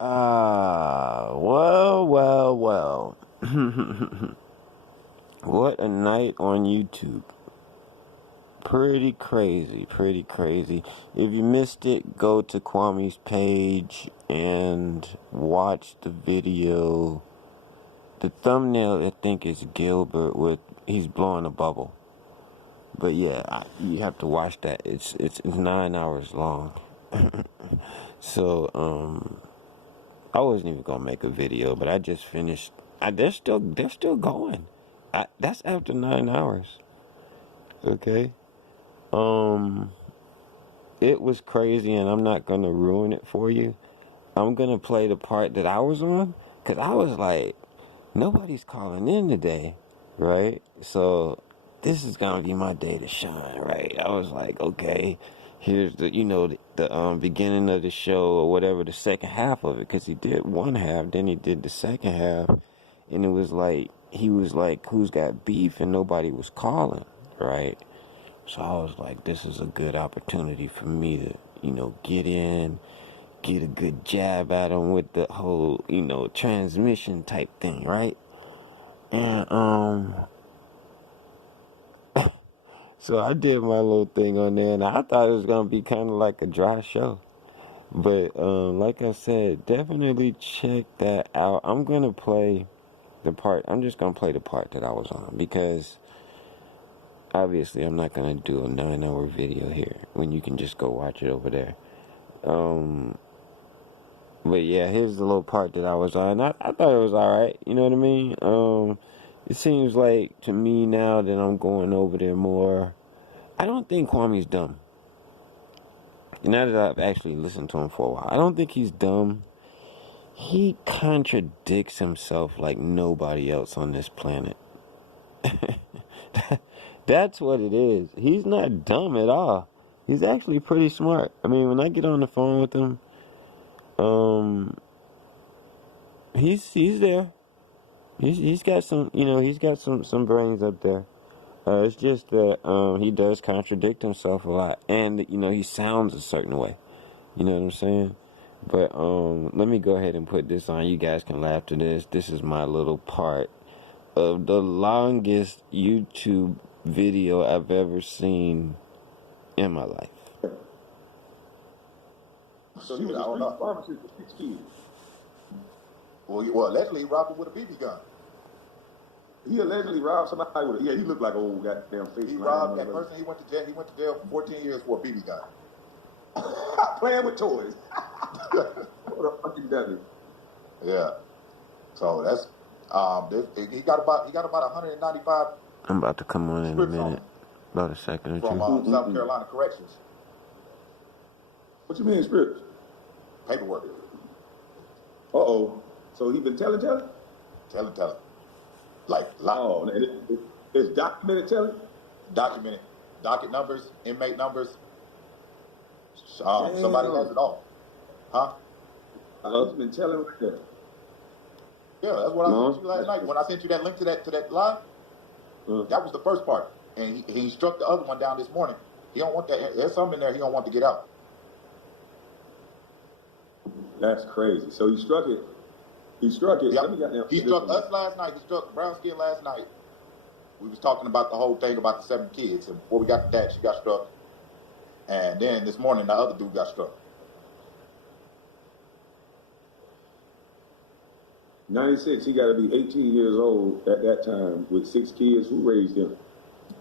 Well. What a night on YouTube. Pretty crazy. If you missed it, go to Kwame's page and watch the video. The thumbnail, I think, is Gilbert he's blowing a bubble. But yeah, you have to watch that. It's 9 hours long. So, I wasn't even gonna make a video, but I just finished. They're still going. That's after 9 hours. Okay. It was crazy, and I'm not gonna ruin it for you. I'm gonna play the part that I was on, cause I was like, nobody's calling in today, right? So this is gonna be my day to shine, right? I was like, okay, here's the beginning of the show or whatever, the second half of it, cause he did one half, then he did the second half, and it was like he was like, who's got beef, and nobody was calling, right? So I was like, this is a good opportunity for me to, get in, get a good jab at him with the whole, transmission type thing, right? And, so I did my little thing on there, and I thought it was going to be kind of like a dry show. But, like I said, definitely check that out. I'm going to play I'm just going to play the part that I was on, because obviously I'm not going to do a 9-hour video here when you can just go watch it over there. But yeah, here's the little part that I was on. I thought it was alright, you know what I mean? It seems like to me now that I'm going over there more, I don't think Kwame's dumb. Now that I've actually listened to him for a while, I don't think he's dumb. He contradicts himself like nobody else on this planet. That's what it is. He's not dumb at all. He's actually pretty smart. I mean, when I get on the phone with him, he's there. He's got some, he's got some brains up there. It's just that he does contradict himself a lot, and he sounds a certain way. You know what I'm saying? But let me go ahead and put this on. You guys can laugh to this. This is my little part of the longest YouTube video I've ever seen in my life. So he was a street pharmacist for 6 kids. Well, allegedly he robbed him with a BB gun. He allegedly robbed somebody with he looked like an old goddamn face. He robbed that person. He went to jail. He went to jail for 14 years for a BB gun. Playing with toys. What a fucking devil. Yeah. So that's he got about 195. I'm about to come on in a minute. About a second or two. From South Carolina Corrections. What you mean scripts? Paperwork. Uh-oh. So he been telling? Telling. Like, oh, it's documented telling? Documented. Docket numbers, inmate numbers. Somebody has it all. Huh? He's been telling right there. Yeah, that's what I sent you last night. When I sent you that link to that live, that was the first part. And he struck the other one down this morning. He don't want that. There's something in there he don't want to get out. That's crazy. So he struck it. Yep. He struck us last night. He struck Brown Skin last night. We was talking about the whole thing about the 7 kids. And before we got to that, she got struck. And then this morning, the other dude got struck. 96, he got to be 18 years old at that time with 6 kids. Who raised him?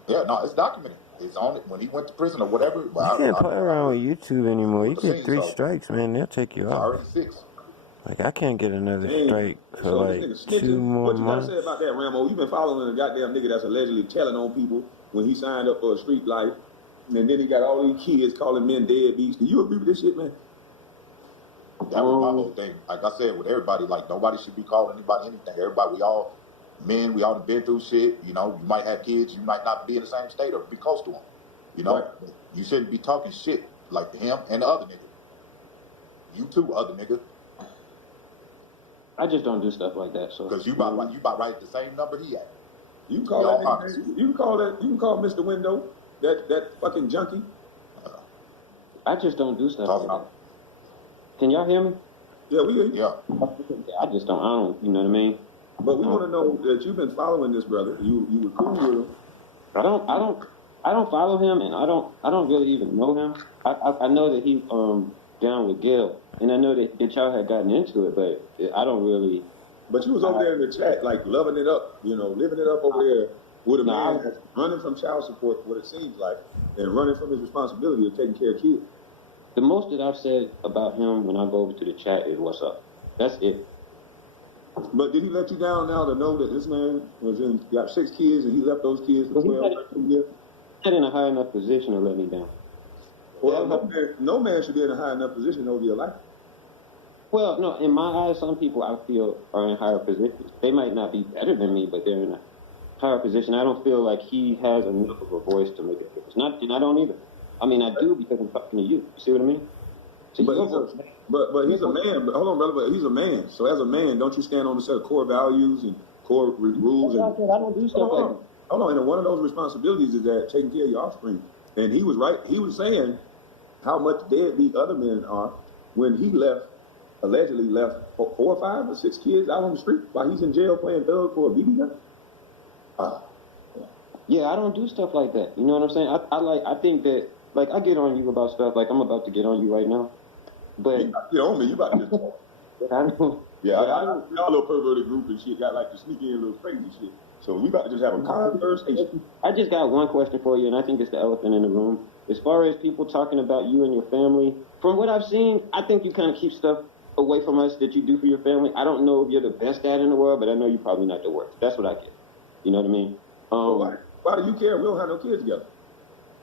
Yeah, no, it's documented. It's on it when he went to prison or whatever. You can't play around with YouTube anymore. You get 3 strikes, man. They'll take you off. Already 6. Like, I can't get another strike for like 2 more months. What you gotta say about that, Ramo? You've been following a goddamn nigga that's allegedly telling on people when he signed up for a street life, and then he got all these kids calling men deadbeats. Do you agree with this shit, man? That was my whole thing. Like I said, with everybody, like nobody should be calling anybody anything. Everybody, we all men, we all have been through shit. You know, you might have kids, you might not be in the same state or be close to them. You know, right. You shouldn't be talking shit like him and the other nigga. You too, other nigga. I just don't do stuff like that. So because you about right the same number he had. You can call you can call Mr. Window that fucking junkie. I just don't do stuff like that. Can y'all hear me? Yeah, we hear you. Yeah. I just don't. I don't. You know what I mean? But we want to know that you've been following this brother. You were cool with him. I don't follow him, and I don't really even know him. I know that he down with GIL, and I know that y'all had gotten into it, but I don't really. But you was over there in the chat, like loving it up, you know, living it up over there with a man that's running from child support, what it seems like, and running from his responsibility of taking care of kids. The most that I've said about him when I go over to the chat is "What's up?" That's it. But did he let you down now to know that this man got 6 kids and he left those kids for 12 years? Not in a high enough position to let me down. Well, no man should be in a high enough position over your life. Well, no, in my eyes, some people I feel are in higher positions. They might not be better than me, but they're in a higher position. I don't feel like he has enough of a voice to make a difference. And I don't either. I mean, I do because I'm talking to you. You see what I mean? So but he's a man. But hold on, brother. But he's a man. So as a man, don't you stand on a set of core values and core rules? And I don't do stuff like that. Hold on. And one of those responsibilities is that taking care of your offspring. And he was right. He was saying how much deadbeat other men are when he allegedly left 4 or 5 or 6 kids out on the street while he's in jail playing thug for a BB gun. Yeah, I don't do stuff like that. You know what I'm saying? I think that, like, I get on you about stuff like I'm about to get on you right now. But you get on me, you about to just talk. I know. Yeah, our little perverted group and shit got like to sneak in a little crazy shit. So we about to just have a conversation. I just got one question for you, and I think it's the elephant in the room. As far as people talking about you and your family, from what I've seen, I think you kind of keep stuff away from us that you do for your family. I don't know if you're the best dad in the world, but I know you're probably not the worst. That's what I get. You know what I mean? Why do you care? We don't have no kids together.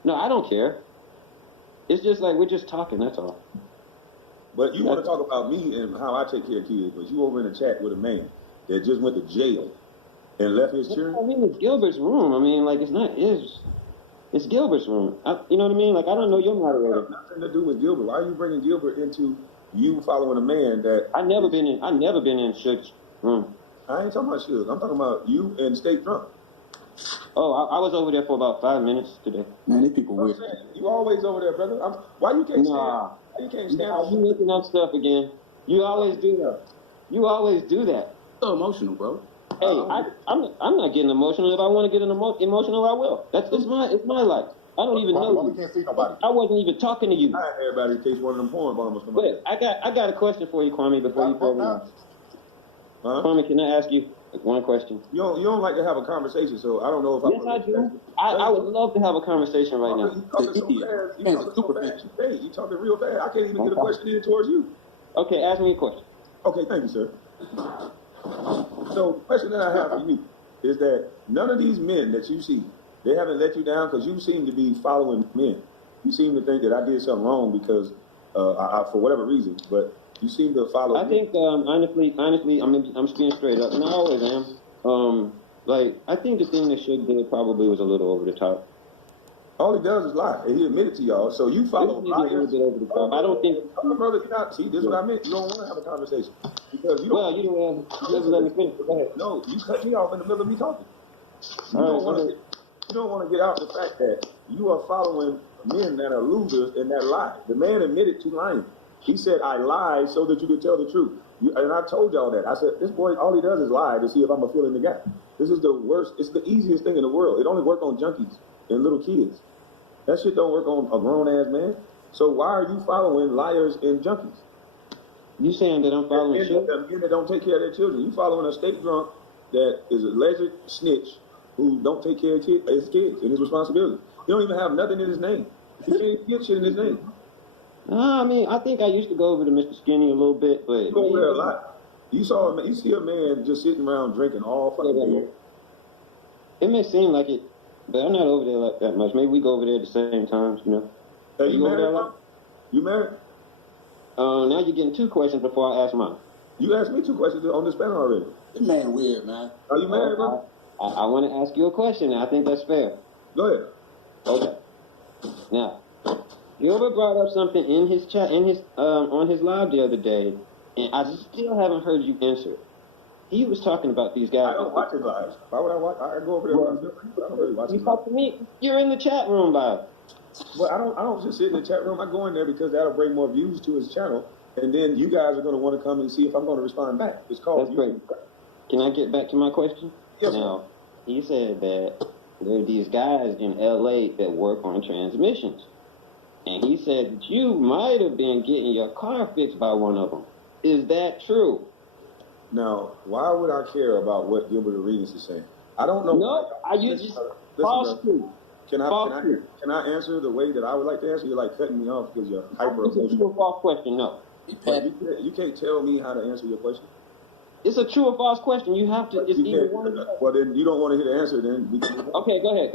No, I don't care. It's just like we're just talking, that's all. But you want to talk about me and how I take care of kids, but you over in the chat with a man that just went to jail and left his children? I mean, it's Gilbert's room. I mean, like, it's not his. It's Gilbert's room. You know what I mean? Like, I don't know your moderator. Nothing to do with Gilbert. Why are you bringing Gilbert into you following a man that... I never been in Suge's room. I ain't talking about Suge. I'm talking about you and State Drunk. Oh, I was over there for about 5 minutes today. Man, these people weird. You always over there, brother. Why you can't stand? Nah. You can't stand. You making up stuff again. You always do that. You always do that. So emotional, bro. Hey, I'm not getting emotional. If I want to get emotional, I will. It's my life. I don't even know We you. can't see nobody. I wasn't even talking to you. All right, everybody, in case one of them porn bombers come But I got a question for you, Kwame, before you throw me out. Kwame, can I ask you one question? You don't like to have a conversation, so I don't know if Yes, I do. I would love to have a conversation right now. You talking real fast. I can't even get a question in towards you. Okay, ask me a question. Okay, thank you, sir. So the question that I have for you is that none of these men that you see, they haven't let you down because you seem to be following men. You seem to think that I did something wrong because, for whatever reason, but you seem to follow. I think, honestly, I'm being straight up, and I always am. I think the thing that Suge did probably was a little over the top. All he does is lie, and he admitted to y'all. So you follow liars. A little bit over the top. I don't think. Brother, you're not. See, this is what I meant. You don't want to have a conversation because you don't. Well, you didn't let me finish. Go ahead. No, you cut me off in the middle of me talking. You don't want to get out the fact that you are following men that are losers and that lie. The man admitted to lying. He said, I lied so that you could tell the truth. And I told y'all that. I said, this boy, all he does is lie to see if I'm going to fill in the gap. This is the worst. It's the easiest thing in the world. It only works on junkies and little kids. That shit don't work on a grown-ass man. So why are you following liars and junkies? You saying that I'm following shit? Men that don't take care of their children. You following a state drunk that is a alleged snitch who don't take care of his kids and his responsibility. He don't even have nothing in his name. He can't even get shit in his name. I mean, I think I used to go over to Mr. Skinny a little bit, but... You go over there a lot. You see a man just sitting around drinking all fucking day. It may seem like it, but I'm not over there like that much. Maybe we go over there at the same times, you know? Hey, you married? Like? You married? Now you're getting 2 questions before I ask mine. You asked me 2 questions on this panel already. This man weird, man. Are you married, bro? I want to ask you a question. I think that's fair. Go ahead. Okay. Now, Gilbert brought up something in his chat, on his live the other day, and I still haven't heard you answer it. He was talking about these guys. I don't watch his lives. Why would I watch? I go over there. I don't really watch his You talk to me. You're in the chat room live. But I don't just sit in the chat room. I go in there because that'll bring more views to his channel, and then you guys are going to want to come and see if I'm going to respond back. It's called. That's great. Can I get back to my question? Yes, now, he said that there are these guys in LA that work on transmissions. And he said that you might have been getting your car fixed by one of them. Is that true? Now, why would I care about what Gilbert Arenas is saying? I don't know. No, false truth. Can I answer the way that I would like to answer? You're like cutting me off because you're hyper It's a true or false question, no. You can't tell me how to answer your question. It's a true or false question. You have to. It's either one or the other. Well, then you don't want to hear the answer. Then okay, go ahead.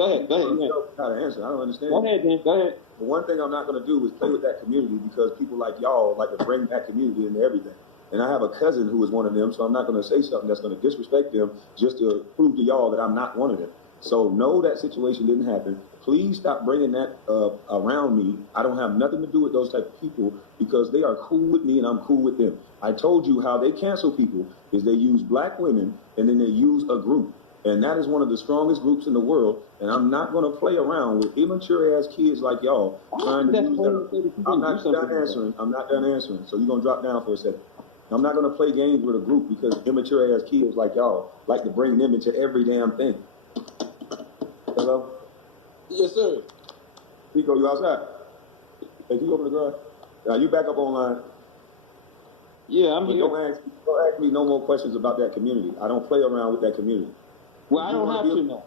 How to answer? I don't understand. Go ahead, then. Go ahead. The one thing I'm not going to do is play with that community because people like y'all like to bring that community into everything. And I have a cousin who is one of them, so I'm not going to say something that's going to disrespect them just to prove to y'all that I'm not one of them. So no, that situation didn't happen. Please stop bringing that around me. I don't have nothing to do with those type of people because they are cool with me and I'm cool with them. I told you how they cancel people is they use black women and then they use a group. And that is one of the strongest groups in the world. And I'm not going to play around with immature ass kids like y'all trying to use them. I'm not done answering. I'm not done answering. So you're going to drop down for a second. I'm not going to play games with a group because immature ass kids like y'all like to bring them into every damn thing. Hello? Yes, sir. Pico, you outside? Hey, can you open the garage? Now you back up online. Yeah, I'm here. Don't ask me no more questions about that community. I don't play around with that community. Well, I don't have to know.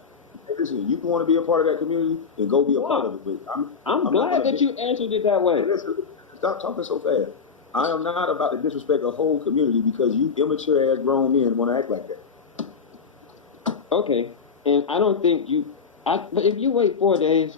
Hey, listen, you want to be a part of that community, then go be a part of it. But I'm glad that you answered it that way. Listen, stop talking so fast. I am not about to disrespect a whole community because you immature ass grown men want to act like that. Okay, and I don't think you. But if you wait 4 days,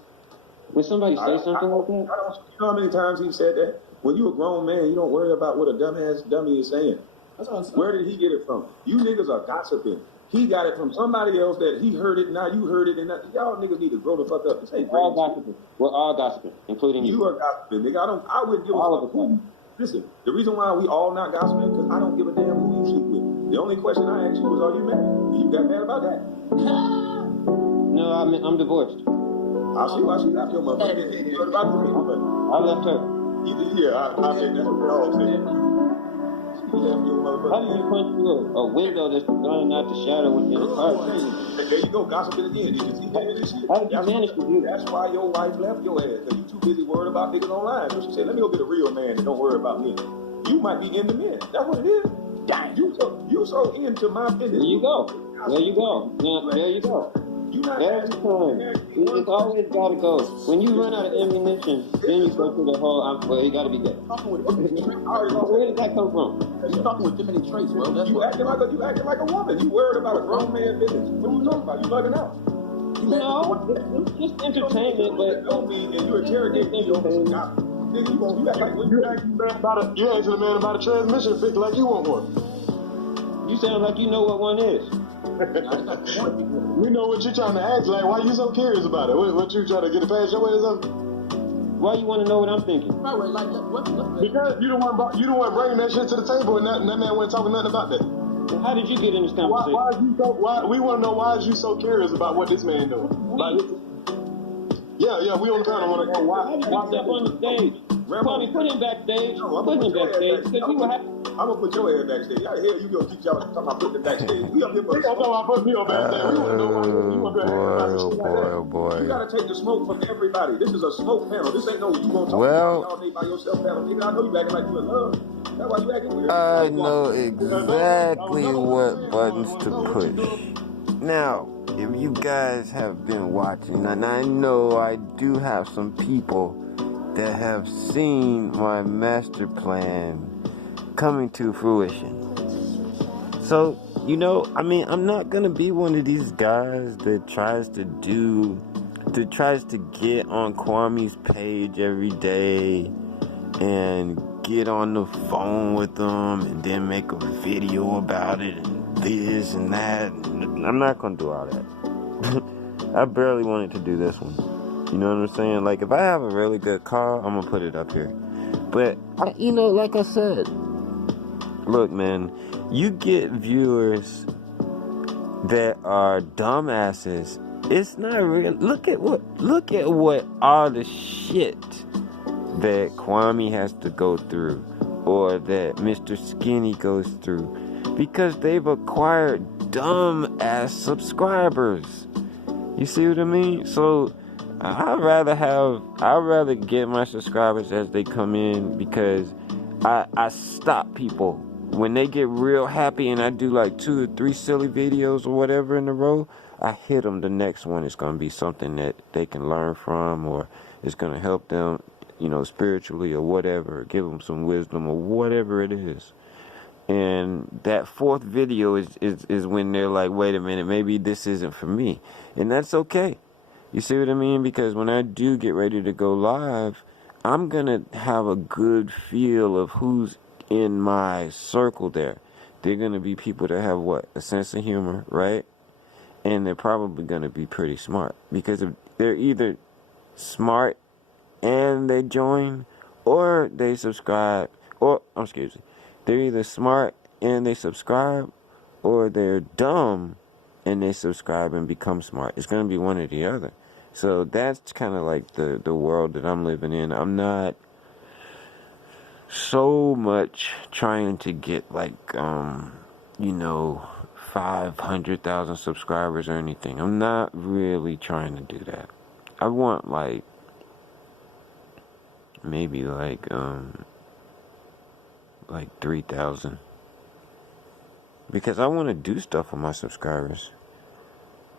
when somebody says something like that, you know how many times he said that? When you a grown man, you don't worry about what a dumbass dummy is saying. That's what I'm saying. Where did he get it from? You niggas are gossiping. He got it from somebody else that he heard it, now you heard it, and y'all niggas need to grow the fuck up. This ain't all gossiping. We're all gossiping, including you. You are gossiping, nigga. I wouldn't give a fuck who. Listen, the reason why we all not gossiping because I don't give a damn who you sleep with. The only question I asked you was, are you married? And you got mad about that. No, I'm divorced. I see why she left your mother. I left her. Yeah, I think that's what they all say. She left your motherfucker. How did you punch through a window that's designed not to shatter within a car? There you go, gossiping again. Did you see that shit? How did you manage to do that? That's why your wife left your ass, because you too busy worried about niggas online. So she said, let me go get a real man and don't worry about me. You might be into men. That's what it is. You so into my business. There you go. There you go. Now, there you go. Every time. It's always got to go. When you run out of ammunition, then you go to the whole, well, you got to be good. Where did that come from? You're talking with too many traits, bro. That's you acting like a woman. You worried about a grown man business. What are you talking about? You bugging out. No, it's just entertainment, but don't be, and you interrogate me. You act like you asking the man about a transmission fix like you want one. You sound like you know what one is. We know what you're trying to ask. Like, why you so curious about it? What you trying to get it past your way or something? Why you want to know what I'm thinking? Because you don't want bringing that shit to the table, and that man wasn't talking nothing about that. So how did you get in this conversation? We want to know why is you so curious about what this man doing? Like, yeah, we on the panel want to know why. How did you step on the stage? Kwame, put him backstage. Put him backstage because you will have. I'm gonna put your head backstage. How the hell you gonna keep y'all talking about putting them backstage? We up here for the smoke. Boy. You gotta take the smoke from everybody. This is a smoke panel. This ain't no you gonna talk all day by yourself panel. Nigga, I know you acting like you in love. That's why you acting weird. I know exactly what buttons to push. Now, if you guys have been watching, and I know I do have some people that have seen my master plan coming to fruition. So, I'm not gonna be one of these guys that tries to get on Kwame's page every day and get on the phone with them and then make a video about it and this and that. I'm not gonna do all that. I barely wanted to do this one. You know what I'm saying? Like, if I have a really good car, I'm gonna put it up here. But, like I said, look, man, you get viewers that are dumbasses. It's not real. Look at what all the shit that Kwame has to go through or that Mr. Skinny goes through, because they've acquired dumb ass subscribers. You see what I mean? So I'd rather get my subscribers as they come in, because I stop people when they get real happy and I do like 2 or 3 silly videos or whatever in a row. I hit them. The next one is going to be something that they can learn from, or it's going to help them, spiritually or whatever, give them some wisdom or whatever it is. And that 4th video is when they're like, wait a minute, maybe this isn't for me. And that's okay. You see what I mean? Because when I do get ready to go live, I'm going to have a good feel of who's in my circle there. They're going to be people that have a sense of humor, right? And they're probably going to be pretty smart, because if they're either smart and they join, or they subscribe, they're either smart and they subscribe, or they're dumb and they subscribe and become smart. It's going to be one or the other. So that's kind of like the world that I'm living in. I'm not so much trying to get 500,000 subscribers or anything. I'm not really trying to do that. I want maybe 3,000, because I want to do stuff with my subscribers.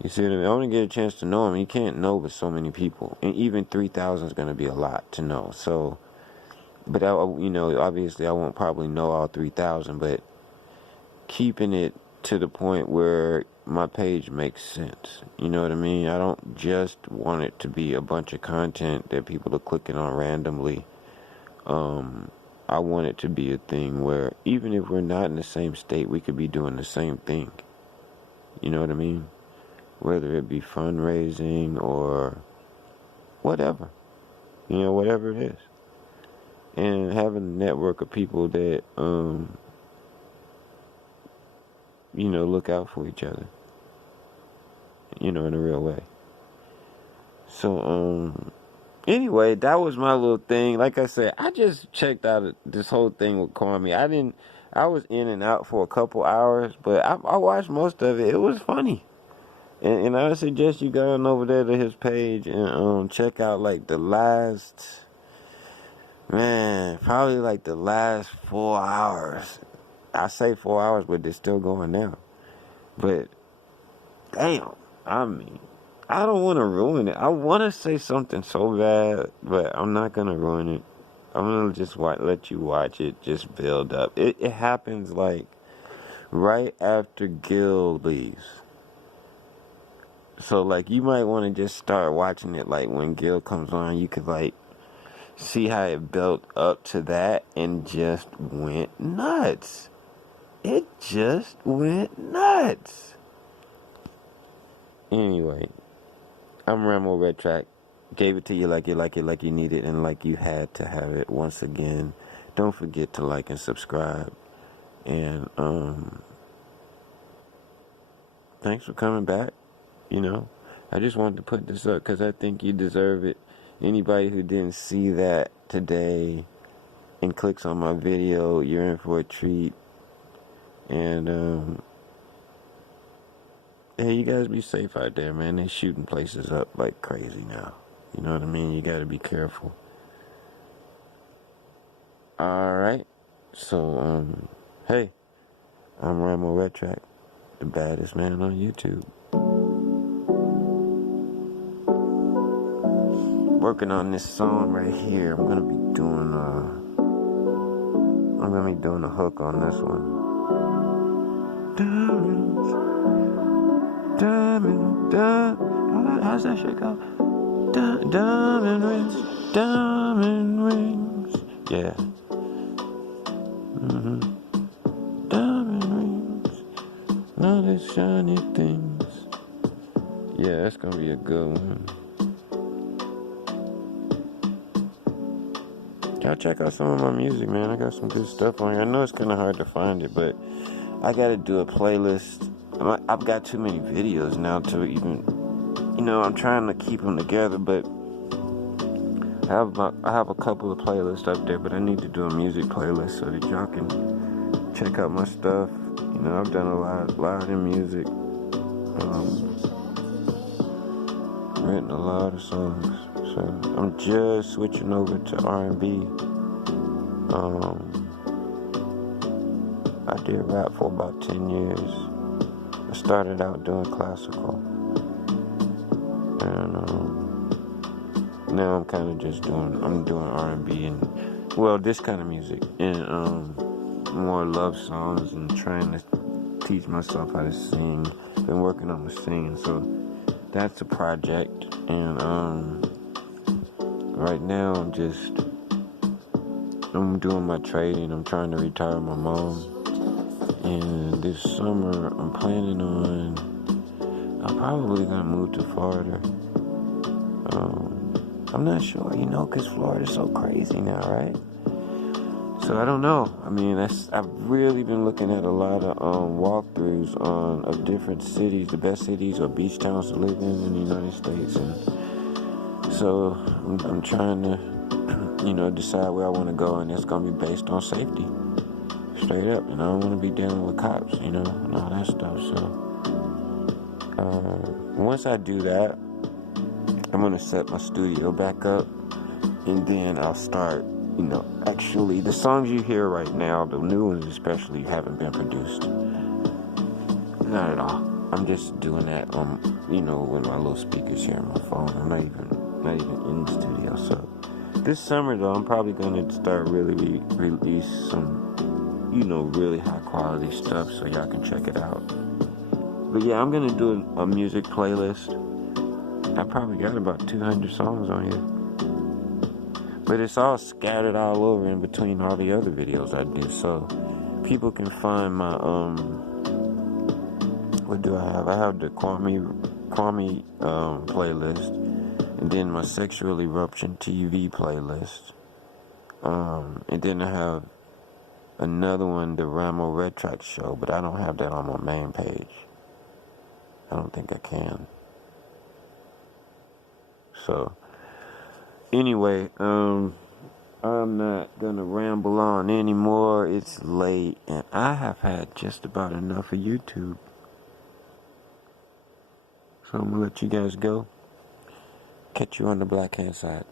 You see what I mean? I want to get a chance to know them. You can't know with so many people, and even 3,000 is going to be a lot to know. So, but obviously I won't probably know all 3,000, but keeping it to the point where my page makes sense. You know what I mean? I don't just want it to be a bunch of content that people are clicking on randomly. I want it to be a thing where even if we're not in the same state, we could be doing the same thing. You know what I mean? Whether it be fundraising or whatever. Whatever it is. And having a network of people that, look out for each other. In a real way. So, anyway, that was my little thing. Like I said, I just checked out this whole thing with Kwame. I was in and out for a couple hours, but I watched most of it. It was funny. And I would suggest you go on over there to his page and check out the last, probably the last 4 hours. I say 4 hours, but they're still going now. But, damn, I don't want to ruin it. I want to say something so bad, but I'm not going to ruin it. I'm going to just let you watch it just build up. It happens right after GIL leaves. So you might want to just start watching it when GIL comes on. You could see how it built up to that and just went nuts. It just went nuts. Anyway, I'm Ramo Red Track. Gave it to you like you need it, and like you had to have it. Once again, don't forget to like and subscribe. And thanks for coming back. I just wanted to put this up because I think you deserve it. Anybody who didn't see that today and clicks on my video, you're in for a treat. And hey, you guys be safe out there, man. They shooting places up like crazy now. You know what I mean? You gotta be careful. Alright. So, hey, I'm Ramo Red Track, the baddest man on YouTube. Working on this song right here. I'm gonna be doing a hook on this one. Diamond, how's that shit go? Diamond rings, yeah. Diamond rings, all these shiny things. Yeah, that's gonna be a good one. Y'all check out some of my music, man. I got some good stuff on here. I know it's kind of hard to find it, but I gotta do a playlist. I've got too many videos now to even, I'm trying to keep them together, but I have a couple of playlists up there, but I need to do a music playlist so that y'all can check out my stuff. You know, I've done a lot in music. Written a lot of songs. So I'm just switching over to R&B. I did rap for about 10 years. I started out doing classical. And now I'm kind of just doing R&B and, well, this kind of music. And more love songs and trying to teach myself how to sing. Been working on the singing, so that's a project. And right now I'm doing my trading. I'm trying to retire my mom. And this summer I'm planning on, I'm probably gonna move to Florida. I'm not sure, you know, because Florida's so crazy now, right? So I don't know. I mean, I've really been looking at a lot of walkthroughs of different cities, the best cities or beach towns to live in the United States. And so I'm trying to, you know, decide where I want to go, and it's going to be based on safety. Straight up. And I don't want to be dealing with cops, you know, and all that stuff. So once I do that, I'm going to set my studio back up, and then I'll start, you know, actually, the songs you hear right now, the new ones especially, haven't been produced. Not at all. I'm just doing that, you know, with my little speakers here on my phone. I'm not even in the studio. So this summer, though, I'm probably going to start really release some, you know, really high quality stuff so y'all can check it out. But yeah, I'm going to do a music playlist. I probably got about 200 songs on here. But it's all scattered all over in between all the other videos I did. So people can find my, what do I have? I have the Kwame playlist. And then my Sexual Eruption TV playlist. And then I have another one, the Ramo Red Track Show. But I don't have that on my main page. I don't think I can. So anyway, I'm not gonna ramble on anymore. It's late, and I have had just about enough of YouTube. So I'm gonna let you guys go. Catch you on the black hand side.